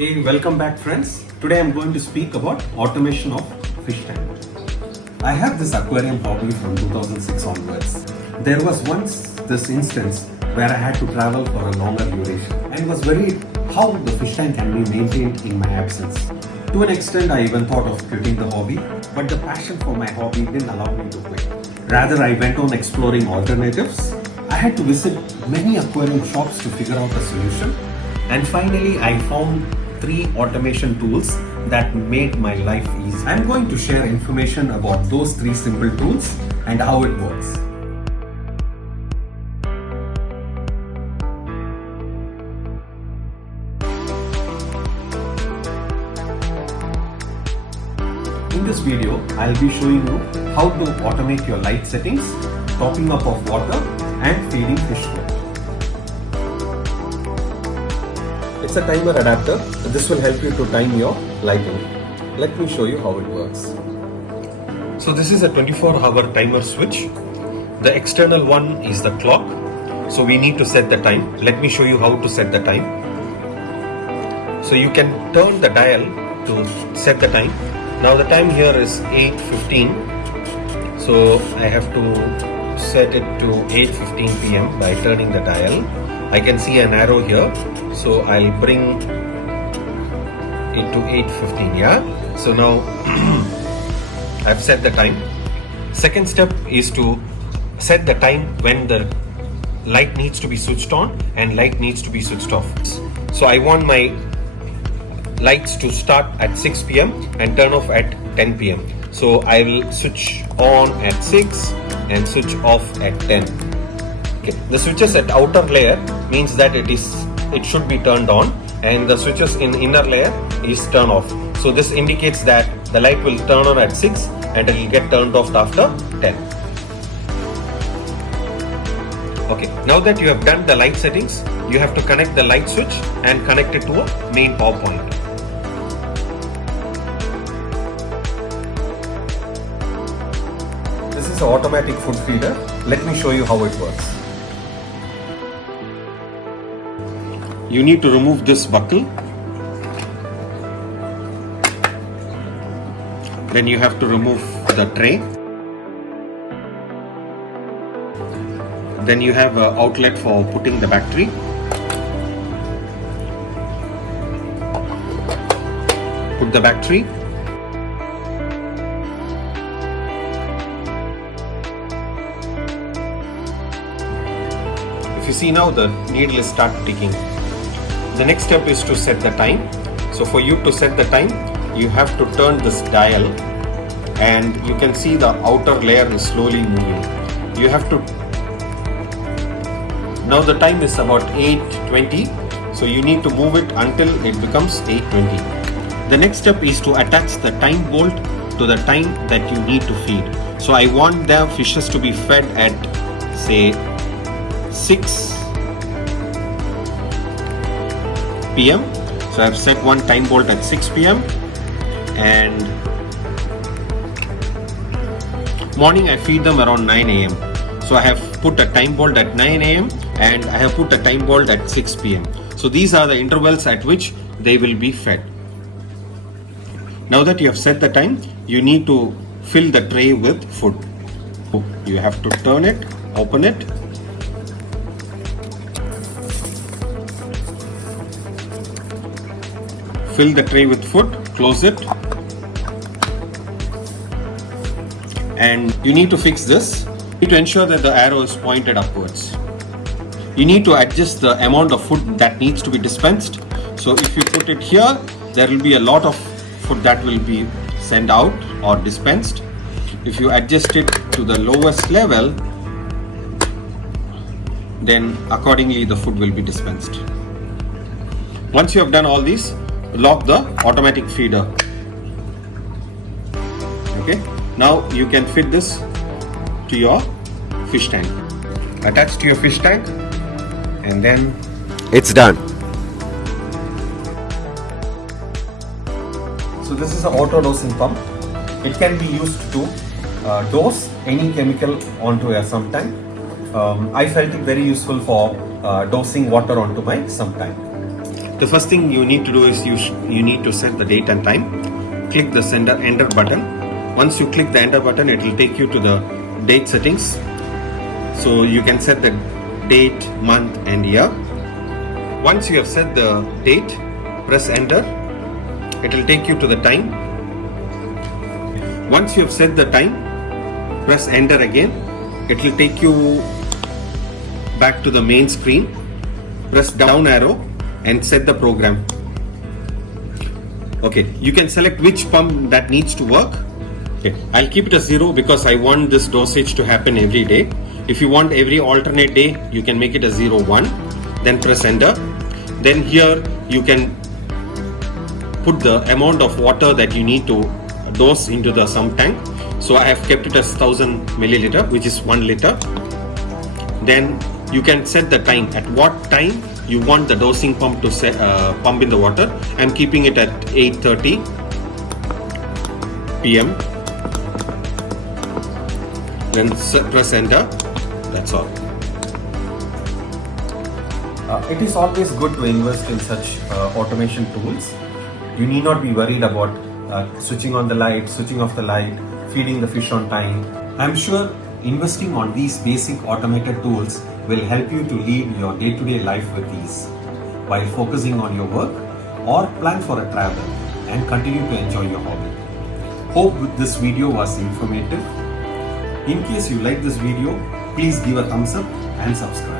Hey, welcome back friends. Today I'm going to speak about automation of fish tank. I have this aquarium hobby from 2006 onwards. There was once this instance where I had to travel for a longer duration and was worried how the fish tank can be maintained in my absence. To an extent, I even thought of quitting the hobby, but the passion for my hobby didn't allow me to quit. Rather, I went on exploring alternatives. I had to visit many aquarium shops to figure out a solution. And finally, I found 3 automation tools that made my life easy. I'm going to share information about those 3 simple tools and how it works. In this video, I'll be showing you how to automate your light settings, topping up of water and feeding fish food. It's a timer adapter. This will help you to time your lighting. Let me show you how it works. So this is a 24-hour timer switch. The external one is the clock. So we need to set the time. Let me show you how to set the time. So you can turn the dial to set the time. Now the time here is 8:15. So I have to set it to 8:15 p.m. by turning the dial. I can see an arrow here, so I'll bring it to 8:15. Yeah, so now I've set the time. Second step is to set the time when the light needs to be switched on and light needs to be switched off. So I want my lights to start at 6 p.m. and turn off at 10 p.m. So I will switch on at 6 and switch off at 10. Okay. The switches at outer layer means that it should be turned on, and the switches in inner layer is turn off. So this indicates that the light will turn on at 6 and it will get turned off after 10. Okay, now that you have done the light settings, you have to connect the light switch and connect it to a main power point. This is an automatic food feeder. Let me show you how it works. You need to remove this buckle. Then you have to remove the tray. Then you have an outlet for putting the battery. Put the battery. If you see now, the needle is start ticking. The next step is to set the time. So for you to set the time, you have to turn this dial, and you can see the outer layer is slowly moving. You have to, now the time is about 8:20, so you need to move it until it becomes 8:20. The next step is to attach the time bolt to the time that you need to feed. So I want the fishes to be fed at say 6 p.m. So I've set one time bolt at 6 p.m. and morning I feed them around 9 a.m. So I have put a time bolt at 9 a.m. and I have put a time bolt at 6 p.m. So these are the intervals at which they will be fed. Now that you have set the time, you need to fill the tray with food. You have to turn it, open it. Fill the tray with food, close it, and you need to fix this. You need to ensure that the arrow is pointed upwards. You need to adjust the amount of food that needs to be dispensed. So if you put it here, there will be a lot of food that will be sent out or dispensed. If you adjust it to the lowest level, then accordingly the food will be dispensed. Once you have done all these, lock the automatic feeder. Okay, now you can fit this to your fish tank. Attach to your fish tank, and then it's done. So this is an auto dosing pump. It can be used to dose any chemical onto a sump tank. I felt it very useful for dosing water onto my sump tank. The first thing you need to do is you need to set the date and time. Click the enter button. Once you click the enter button, it will take you to the date settings. So you can set the date, month and year. Once you have set the date, press enter. It will take you to the time. Once you have set the time, press enter again. It will take you back to the main screen. Press down arrow and set the program. Okay, you can select which pump that needs to work. Okay, I'll keep it as 0 because I want this dosage to happen every day. If you want every alternate day, you can make it a 0-1. Then press enter. Then here you can put the amount of water that you need to dose into the sump tank. So I have kept it as 1000 milliliter, which is 1 liter. Then you can set the time, at what time you want the dosing pump to pump in the water. I'm keeping it at 8:30 p.m. Then press enter. That's all. It is always good to invest in such automation tools. You need not be worried about switching on the light, switching off the light, feeding the fish on time. I'm sure investing on these basic automated tools will help you to lead your day-to-day life with ease while focusing on your work or plan for a travel and continue to enjoy your hobby. Hope this video was informative. In case you like this video, please give a thumbs up and subscribe.